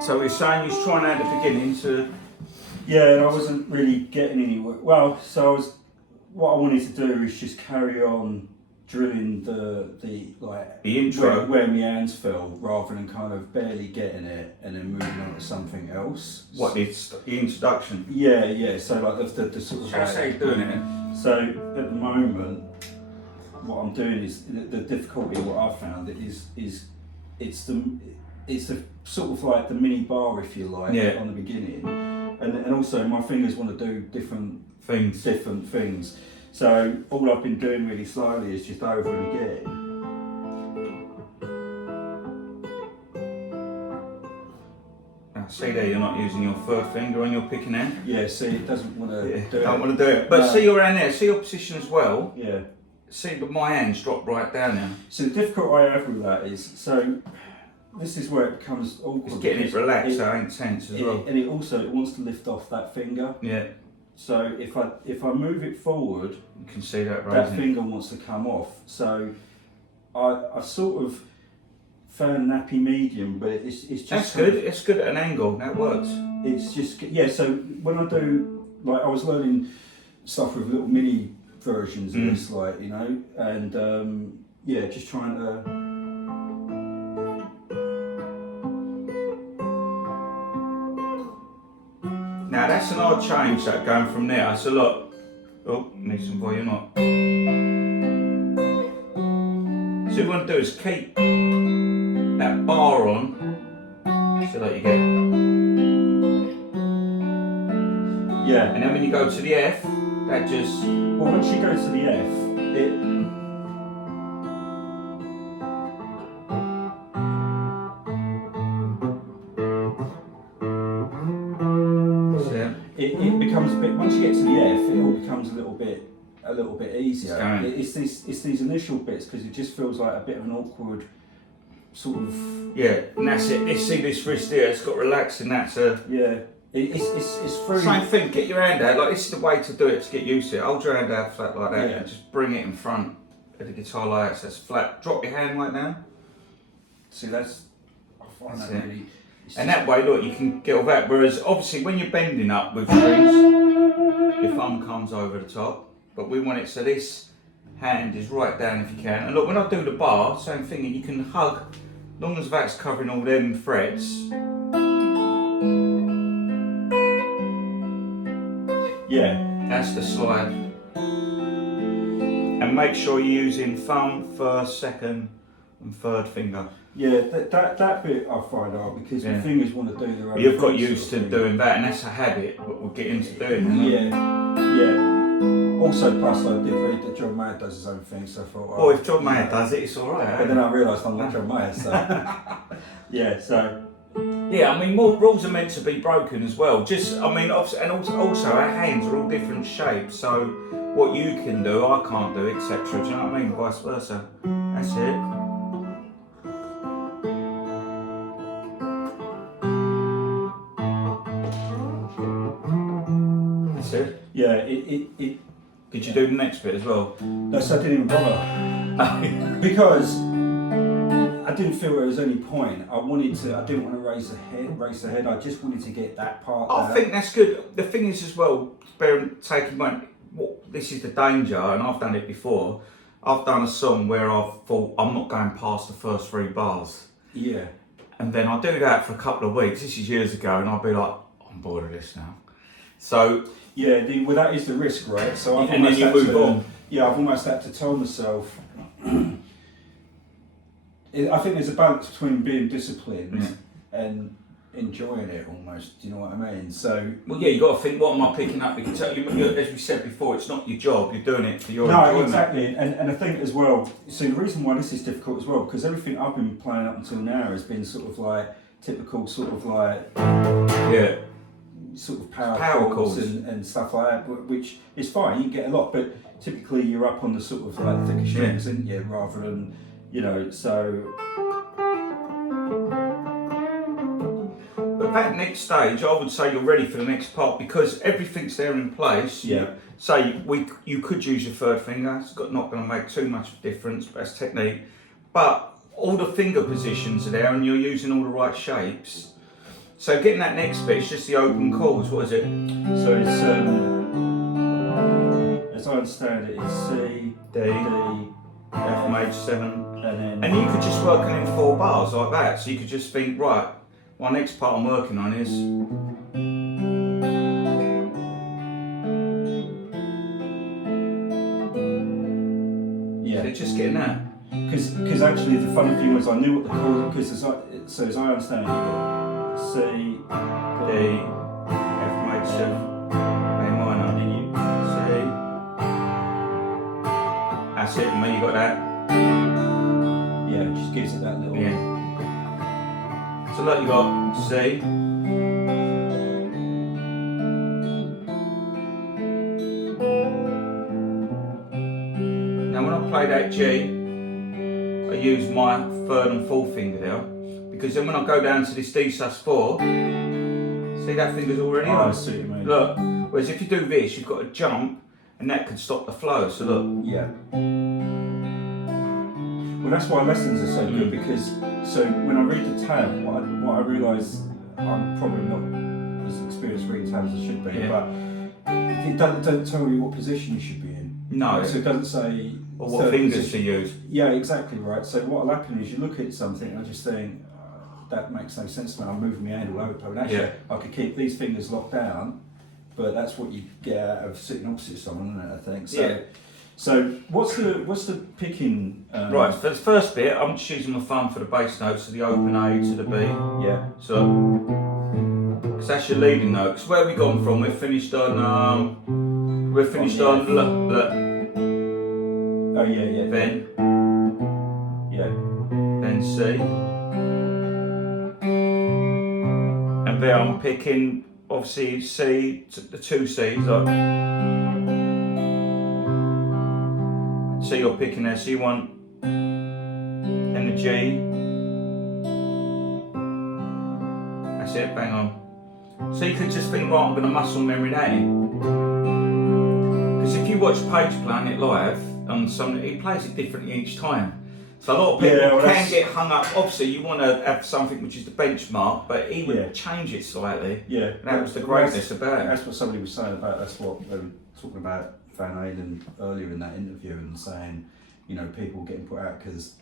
So we're saying you're trying at the beginning to... Yeah, and I wasn't really getting anywhere. Well, so what I wanted to do is just carry on drilling the intro where my hands fell, rather than kind of barely getting it and then moving on to something else. What, it's the introduction? Yeah. So like the sort of. That's how you're doing it. So at the moment, what I'm doing is the difficulty. What I've found is it's the sort of like the mini bar, if you like, on the beginning, and also my fingers want to do different things. So all I've been doing really slowly is just over and again. Now, see there, you're not using your third finger on your picking hand. Yeah, see, it doesn't want to do it. Don't want to do it. But see your hand there, see your position as well. Yeah. See, but my hands drop right down now. So the difficulty I have with that is, so this is where it becomes awkward. It's getting it relaxed, so it ain't tense as well. And it wants to lift off that finger. Yeah. So if I move it forward, you can see that finger wants to come off. So I sort of found an happy medium, but it's just... That's good, it's good at an angle, that works. It's just, yeah, so when I do, like I was learning stuff with little mini versions of this, like, you know, and yeah, just trying to... Now that's an odd change, that going from there. That's a lot. Oh, need some volume up. So what you want to do is keep that bar on, so that you get. Yeah. And then when you go to the F, that just. Well, once you go to the F, it. It becomes a bit. Once you get to the F, it all becomes a little bit easier. It's these initial bits, because it just feels like a bit of an awkward sort of. Yeah, and that's it. See this wrist here. It's got relaxing. That's a. Yeah. It's very... Same thing. Get your hand out. Like, this is the way to do it to get used to it. Hold your hand out flat like that, and just bring it in front of the guitar like that. So it's flat. Drop your hand right now. See, that's. I find that really. And that way, look, you can get all that. Whereas, obviously, when you're bending up with strings, your thumb comes over the top. But we want it so this hand is right down if you can. And look, when I do the bar, same thing, and you can hug, as long as that's covering all them frets. Yeah. That's the slide. And make sure you're using thumb, first, second, and third finger. Yeah, that bit I find hard, because my fingers want to do their own. You've got used to doing that, and that's a habit, but we'll get into doing it. Yeah. Also, plus I did read that John Mayer does his own thing, so I thought... Well, if John Mayer does it, it's alright. But then I realised I'm not John Mayer, so... Yeah, so... Yeah, I mean, more rules are meant to be broken as well. Just, I mean, and also our hands are all different shapes, so what you can do, I can't do, etc. Do you know what I mean? Vice versa. That's it. Yeah, it. Did you do the next bit as well? No, so I didn't even bother. Because I didn't feel there was any point. I didn't want to raise the head. I just wanted to get that part I think that's good. The thing is as well, this is the danger, and I've done it before. I've done a song where I've thought, I'm not going past the first 3 bars. Yeah. And then I do that for a couple of weeks. This is years ago, and I'll be like, I'm bored of this now. So... Yeah, well, that is the risk, right? So I've and then you move on. Yeah, I've almost had to tell myself. I think there's a balance between being disciplined and enjoying it almost. Do you know what I mean? So. Well, yeah, you got to think, what am I picking up? You can tell, as we said before, it's not your job. You're doing it for your enjoyment. No, exactly. And I think as well. So the reason why this is difficult as well, because everything I've been playing up until now has been sort of like typical, sort of like. Yeah. Sort of power chords and stuff like that, which is fine, you can get a lot, but typically you're up on the sort of like thicker strings, isn't you, rather than, you know, so... But that next stage, I would say you're ready for the next part, because everything's there in place. Yeah. Say, you could use your third finger, it's not going to make too much of a difference, but that's technique. But all the finger positions are there, and you're using all the right shapes. So getting that next bit, it's just the open chords. What is it? So it's, as I understand it, it's C, D, F major 7, and then. and you could just work on in 4 bars like that. So you could just think, right, my next part I'm working on is. Yeah. So just getting that. Because actually the funny thing was I knew what the chord, because as I understand it, you've got C, D, F major 7, A minor, and then you. C. That's it, and when you got that. Yeah, it just gives it that little. Yeah. So look, you got C. Now when I play that G, I use my 3rd and 4th finger there, because then when I go down to this D sus4, see that finger's already Oh, on. I see what you mean. Look, whereas if you do this, you've got to jump, and that could stop the flow. So look. Yeah. Well, that's why lessons are so good, because so when I read the tab, what I realise, I'm probably not as experienced reading tabs as I should be, but it doesn't tell you what position you should be in. No. So it doesn't say. Or what fingers to use. Yeah, exactly right. So what will happen is you look at something and I just think, that makes no sense to me. I'm moving my hand all over the place. Actually, I could keep these fingers locked down, but that's what you get out of sitting opposite someone, isn't it? I think. So, yeah. So what's the picking? Right. For the first bit, I'm just using my thumb for the bass notes, so the open A to the B. Yeah. So, because that's your leading note. Because where we gone from? We're finished on L. Oh yeah. Then. Yeah. Then C. And there I'm picking, obviously, C, the 2 C's. Like. So you're picking there, so you want and the G. That's it, bang on. So you could just think, right, I'm going to muscle memory that in. Because if you watch Page playing it live, he plays it differently each time. So a lot of people can get hung up. Obviously, you want to have something which is the benchmark, but he would change it slightly. Yeah. And that was the greatness about it. That's what somebody was saying about. That's what they were talking about Van Halen earlier in that interview, and saying, you know, people getting put out because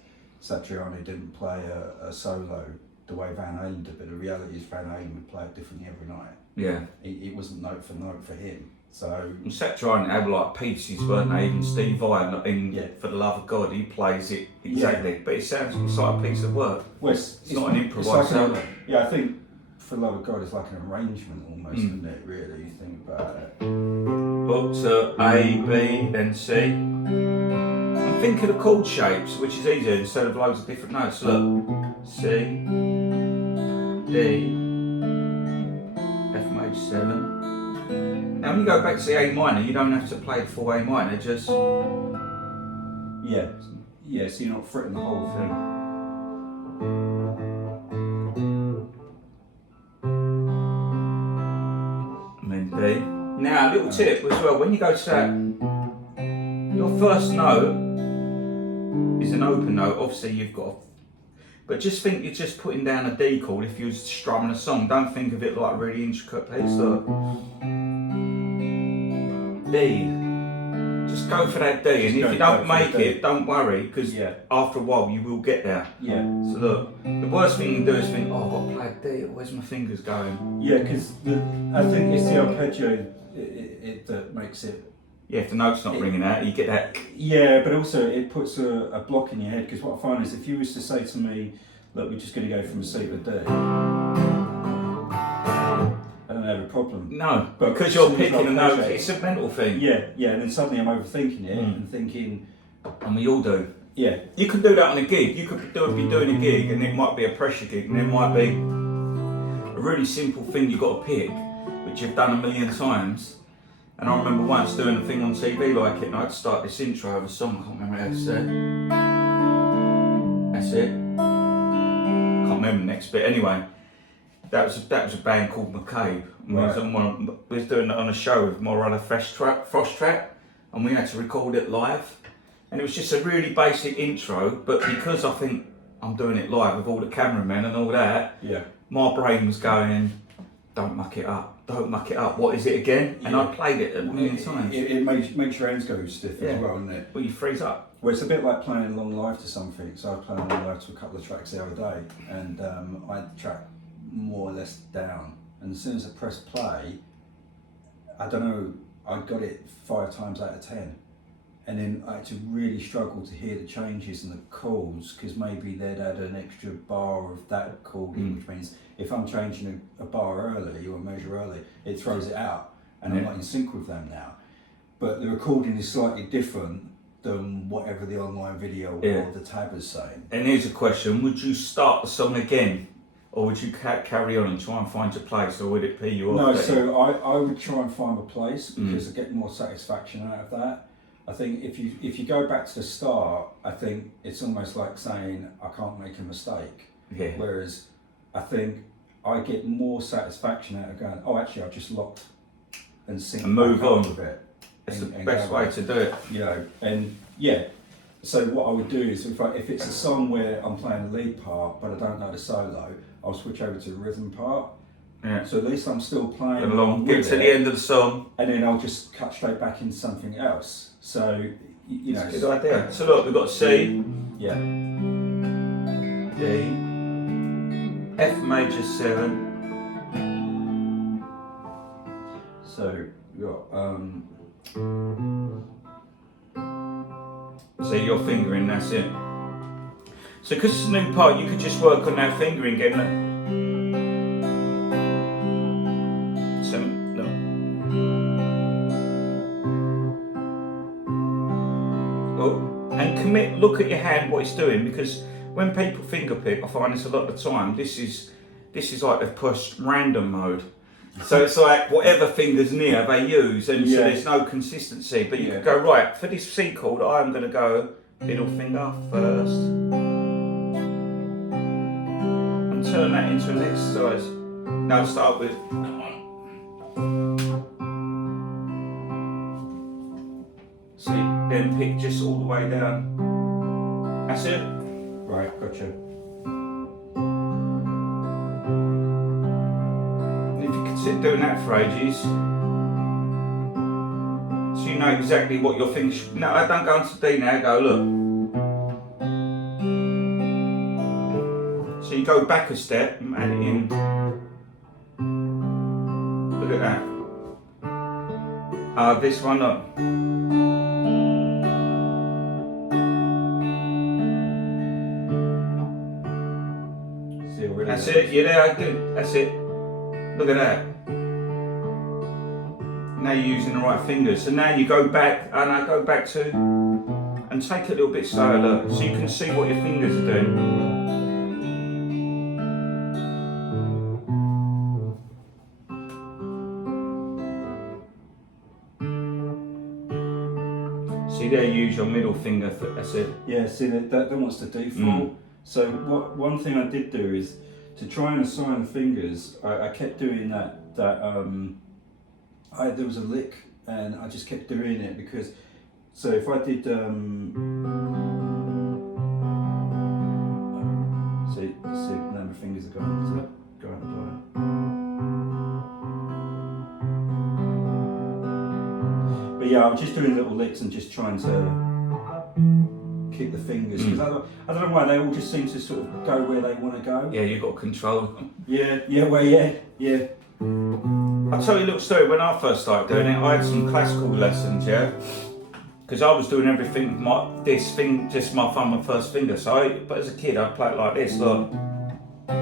Satriani didn't play a solo the way Van Halen did, but the reality is Van Halen would play it differently every night. Yeah. It wasn't note for note for him. So. And Satriani had like pieces, weren't they? Even Steve Vai in For the Love of God, he plays it exactly, but it's like a piece of work. Well, it's not an improvisation. Like I think For the Love of God is like an arrangement almost, isn't it? Really, you think about it. Up to A, B, then C. And think of the chord shapes, which is easier instead of loads of different notes. Look, C, D, F major 7. Now when you go back to the A minor, you don't have to play the full A minor, just... Yeah, so you're not fretting the whole thing. And then D. Now, a little tip as well, when you go to that, your first note is an open note, obviously you've got, but just think you're just putting down a D chord if you're strumming a song. Don't think of it like a really intricate piece. Look. D. Just go for that D, and if you don't make it, don't worry, because after a while you will get there. Yeah. So look, the worst thing you can do is think, oh, I've got to play a D, where's my fingers going? Yeah, because I think it's the arpeggio that makes it. Yeah, if the note's not ringing out, you get that. Yeah, but also it puts a block in your head, because what I find is if you was to say to me, look, we're just going to go from a C to a D, I don't have a problem. No, but because you're picking a note, it's a mental thing. Yeah, and then suddenly I'm overthinking it and thinking... And we all do. Yeah. You can do that on a gig. You could be doing a gig, and it might be a pressure gig, and it might be a really simple thing you've got to pick, which you've done a million times. And I remember once doing a thing on TV like it, and I had to start this intro of a song, I can't remember how to say. That's it. Can't remember the next bit. Anyway, that was a band called McCabe. And we was doing it on a show with Morella Frost Trap, and we had to record it live. And it was just a really basic intro, but because I think I'm doing it live with all the cameramen and all that, my brain was going, don't muck it up, don't muck it up, what is it again? And I played it a million times. It makes your hands go stiff as well, doesn't it? Well, you freeze up. Well, it's a bit like playing along live to something. So I was playing along live to a couple of tracks the other day, and I had the track more or less down. And as soon as I pressed play, I don't know, I got it 5 times out of 10. And then I had to really struggle to hear the changes and the chords, because maybe they'd add an extra bar of that chord in, which means if I'm changing a bar early or a measure early, it throws it out, and I'm not in sync with them now. But the recording is slightly different than whatever the online video or the tab is saying. And here's a question, would you start the song again? Or would you carry on and try and find your place, or would it pee you off? No, so I would try and find a place, because I get more satisfaction out of that. I think if you go back to the start, I think it's almost like saying I can't make a mistake. Yeah. Whereas I think I get more satisfaction out of going, oh, actually I just locked and sync and move on with it. It's the best way to do it. You know, and yeah. So what I would do is if it's a song where I'm playing the lead part but I don't know the solo, I'll switch over to the rhythm part. Yeah. So at least I'm still playing along, get to the end of the song, and then I'll just cut straight back into something else. So you know, it's a good idea. So look, we've got C, yeah, D, F major 7. So we got See your fingering, that's it. So because it's a new part, you could just work on that fingering, getting it. So, look. Oh, and commit, look at your hand, what it's doing, because when people finger pick, I find this a lot of the time, this is like they've pushed random mode. So it's like whatever finger's near they use, and so there's no consistency. But you could go, right, for this C chord, I'm going to go middle finger first, and turn that into an exercise. Now start with. See, then pick just all the way down. That's it. right, gotcha. Sit doing that for ages, so you know exactly what your fingers. No, I don't go into D now. Go look. So you go back a step and add it in. Look at that. This one up. That's it. You're there. Good. That's it. Look at that. Now you're using the right fingers. So now you go back, and I go back to, and take it a little bit slower, look, so you can see what your fingers are doing. See there, use your middle finger, that's it. Yeah, see that wants the default. So one thing I did do is, to try and assign the fingers, I kept doing that. There was a lick, and I just kept doing it because. So if I did, see, now my fingers are going blind. But yeah, I was just doing little licks and just trying to kick the fingers, because I don't know why they all just seem to sort of go where they want to go. Yeah, you've got control. Yeah. I'll tell you a little story. When I first started doing it, I had some classical lessons, because I was doing everything with this thing, just my thumb and first finger. But as a kid, I'd play it like this, look. Right.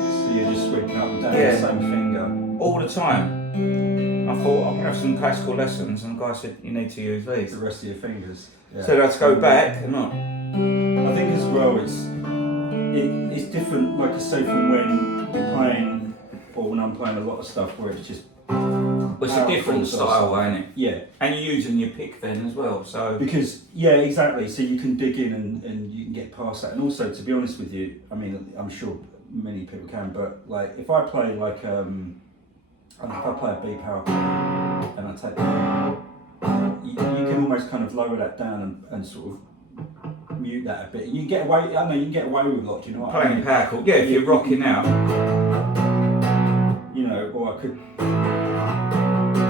So you're just sweeping up and down the same finger all the time. I thought I'm going to have some classical lessons, and the guy said you need to use these. the rest of your fingers. Yeah. So let's go back and not. I think as well it's different, like you say, from when you're playing, or when I'm playing a lot of stuff where it's just. It's a different style, ain't it? Yeah. And you're using your pick then as well, so. Because, yeah, exactly. So you can dig in and you can get past that. And also, to be honest with you, I mean, I'm sure many people can, but like if I play like, if I play a B power chord and I take you can almost kind of lower that down and sort of mute that a bit. You can get away. I know you can get away with a lot. Do you know what I Playing mean? power chord. Yeah, if you're rocking out. You know, or I could.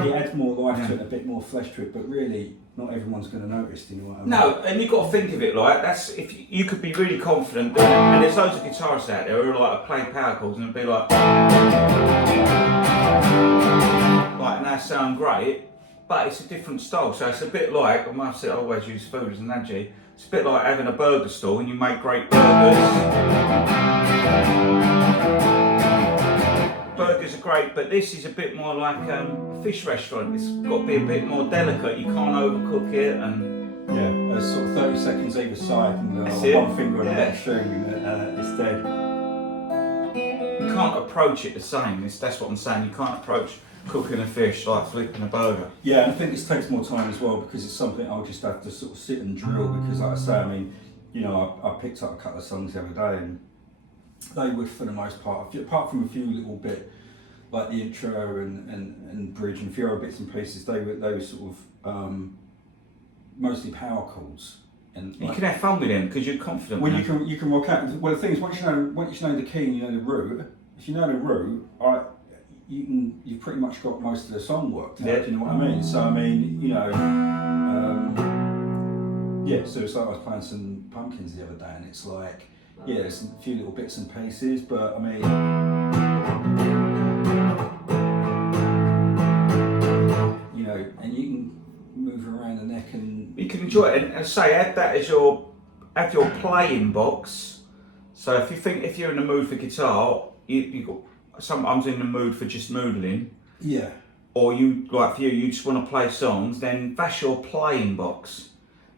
It adds more life to it, a bit more flesh to it, but really, not everyone's going to notice. Do you know what I mean? No, and you've got to think of it like that's if you could be really confident, and there's loads of guitarists out there who are like play power chords and it'd be like, and they sound great, but it's a different style. So it's a bit like I always use food as an analogy. It's a bit like having a burger stall and you make great burgers. Burgers are great, but this is a bit more like a fish restaurant. It's got to be a bit more delicate. You can't overcook it, and yeah, sort of 30 seconds either side, and one finger on the string, and it's dead. You can't approach it the same. That's what I'm saying. You can't approach cooking a fish like flipping a burger. Yeah, and I think this takes more time as well because it's something I'll just have to sort of sit and drill. Because, like I say, I mean, you know, I picked up a couple of songs the other day, and they were, for the most part, apart from a few little bit like the intro and bridge and a few other bits and pieces, they were sort of mostly power chords. And you can have fun with them because you're confident. Well, you can rock out. Well, the thing is, once you know the key and you know the root, if you know the root, you've pretty much got most of the song worked out. Do you know what I mean? So I mean, you know, yeah. So it's like I was playing some Pumpkins the other day, and it's like, yeah, there's a few little bits and pieces, but I mean, you know, and you can move around the neck and you can enjoy it. And say have that as your playing box. So if you're in the mood for guitar, you got. Sometimes in the mood for just noodling. Yeah. Or you just want to play songs, then that's your playing box.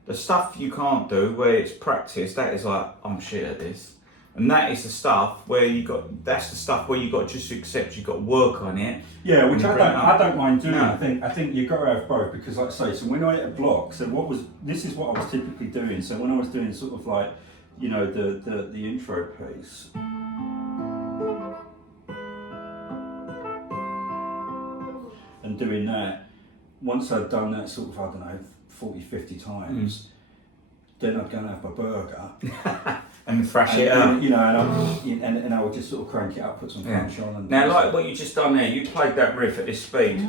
The stuff you can't do where it's practice, that is like, I'm shit at this. And that is the stuff where that's the stuff where you got to just accept you've got to work on it. Yeah, which I don't mind doing. No. I think you've got to have both because like I say, so when I hit a block, this is what I was typically doing. So when I was doing sort of like, you know, the intro piece. And doing that, once I'd done that sort of, I don't know, 40, 50 times, then I'd go and have my burger. and thrash it out. You know, and I would just sort of crank it up, put some crunch on. And now, like what you just done there, you played that riff at this speed,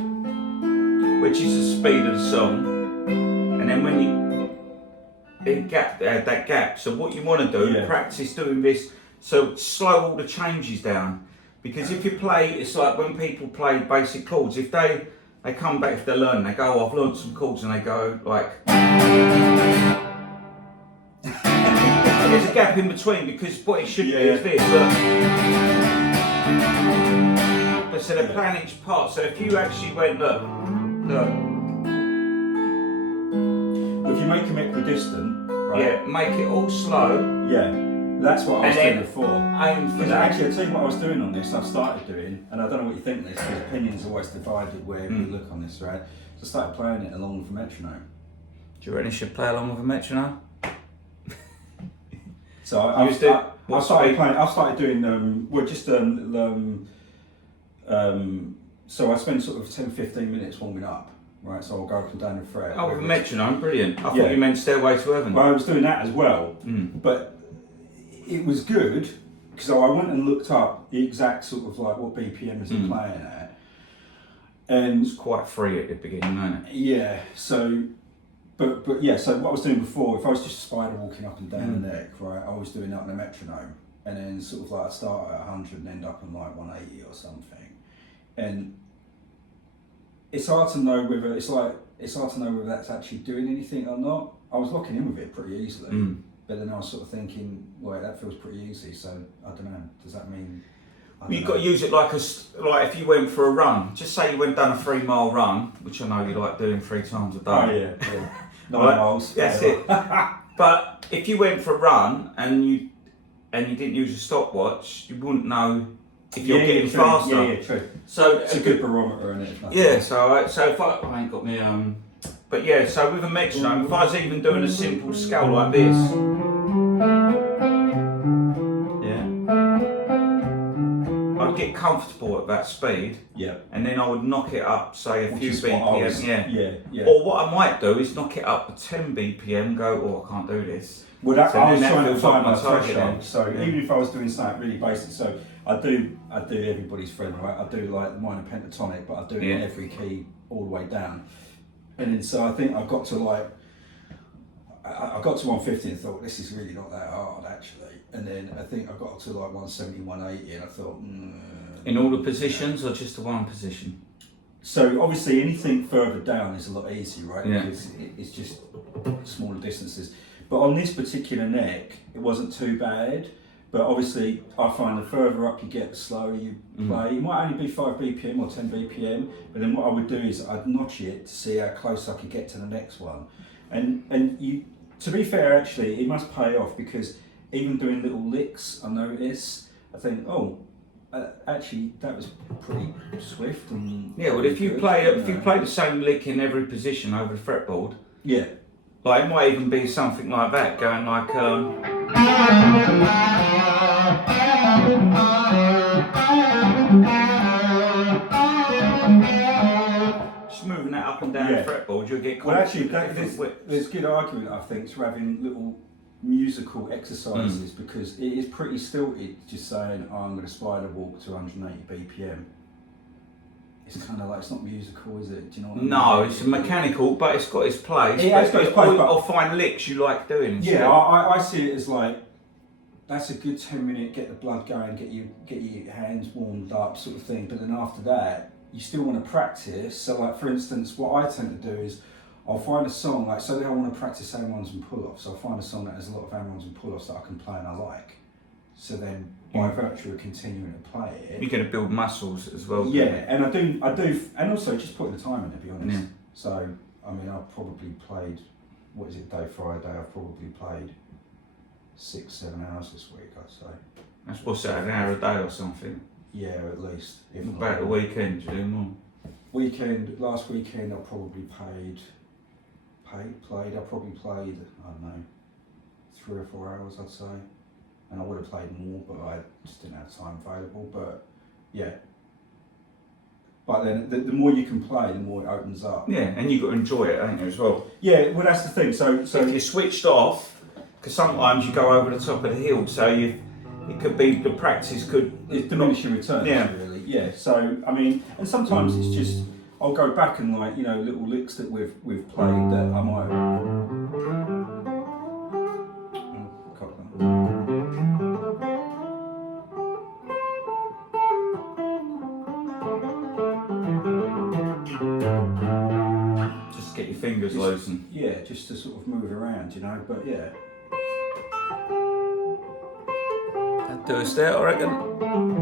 which is the speed of the song. And then when you that gap, so what you want to do, practice doing this, so slow all the changes down. Because if you play, it's like when people play basic chords, if they come back, if they learn, they go, I've learned some chords, and they go like, there's a gap in between because what it should be is this, but so they're playing each part, so if you actually went, look, if you make them equidistant, right? Yeah, make it all slow. Yeah. That's what I was doing before. Aim for that. Actually, I'll tell you what I was doing on this, I've started doing, and I don't know what you think of this, because opinions are always divided wherever you look on this, right? So I started playing it along with a metronome. Do you reckon you should play along with a metronome? So I started doing, so I spend sort of 10-15 minutes warming up. Right, so I'll go up and down the fret. Oh, with a metronome, brilliant. I thought you meant Stairway to Heaven. Well, I was doing that as well, but it was good because I went and looked up the exact sort of like what BPMs they're playing at, and it's quite free at the beginning, isn't it? Yeah. So, but yeah. So what I was doing before, if I was just a spider walking up and down the neck, right, I was doing that on a metronome, and then sort of like I'd start at 100 and end up on like 180 or something, and it's hard to know whether that's actually doing anything or not. I was locking in with it pretty easily. But then I was sort of thinking, well, that feels pretty easy. So I don't know. Does that mean? You've got to use it like if you went for a run. Just say you went down a 3-mile run, which I know you like doing 3 times a day. Oh yeah. 9 miles. That's it. But if you went for a run and you didn't use a stopwatch, you wouldn't know if you're getting faster. Yeah, true. So it's a good barometer, isn't it? Yeah. So if I ain't got me But yeah, so with a metronome, if I was even doing a simple scale like this, I'd get comfortable at that speed, Yeah. and then I would knock it up, say a Which few is what I was- BPM. Yeah. Or what I might do is knock it up to 10 BPM. Go, oh, I can't do this. Well, that, So I then was that trying to feels like find my my target threshold. then. So Yeah. even if I was doing something really basic, so I do everybody's friend, right? I do like the minor pentatonic, but I do it in every key all the way down. And then so I think I got to like, I got to 150 and thought, this is really not that hard actually. And then I think I got to like 170, 180 and I thought, In all the positions or just the one position? So obviously anything further down is a lot easier, right? Yeah. Because it's just smaller distances. But on this particular neck, it wasn't too bad. But obviously, I find the further up you get, the slower you play. It might only be 5 BPM or 10 BPM. But then what I would do is I'd notch it to see how close I could get to the next one. And you, to be fair, actually, it must pay off because even doing little licks, I notice, I think, oh, actually, that was pretty swift and Yeah, well, if you good, play you know. the same lick in every position over the fretboard, Yeah. like it might even be something like that, going like just moving that up and down the fretboard, you'll get. Well, actually, there's good argument, I think, to having little musical exercises because it is pretty stilted. Just saying, oh, I'm going to spider walk to 180 BPM. It's kind of like, it's not musical, is it? Do you know what I mean? No, it's mechanical, but it's got its place. It has got its place, but- Or find licks you like doing. Instead. Yeah, I see it as like, that's a good 10-minute, get the blood going, get your hands warmed up sort of thing. But then after that, you still want to practice. So like, for instance, what I tend to do is I'll find a song, like, so that I want to practice hand-ons and pull-offs. I'll find a song that has a lot of hand-ons and pull-offs that I can play and I like. So then, by virtue of continuing to play it, you're going to build muscles as well. Yeah, and I do, and also just putting the time in, to be honest. Yeah. So, I mean, I've probably played, what is it, Friday? I've probably played 6-7 hours this week, I'd say. That's what's that, an hour a day or something? Yeah, at least. If What not about the more. weekend, do you do more? Last weekend I probably played, I probably played, I don't know, 3 or 4 hours, I'd say. And I would have played more, but I just didn't have time available. But yeah. But then the more you can play, the more it opens up. Yeah, and you've got to enjoy it, ain't you, as well? Yeah, well, that's the thing. So if you're switched off, because sometimes you go over the top of the hill, so it could be the practice could. It's diminishing returns, really. Yeah. So I mean, and sometimes it's just I'll go back and like, you know, little licks that we've played that I might. Just get your fingers loosened. Yeah, just to sort of move around, you know. But yeah. That do us there, I reckon.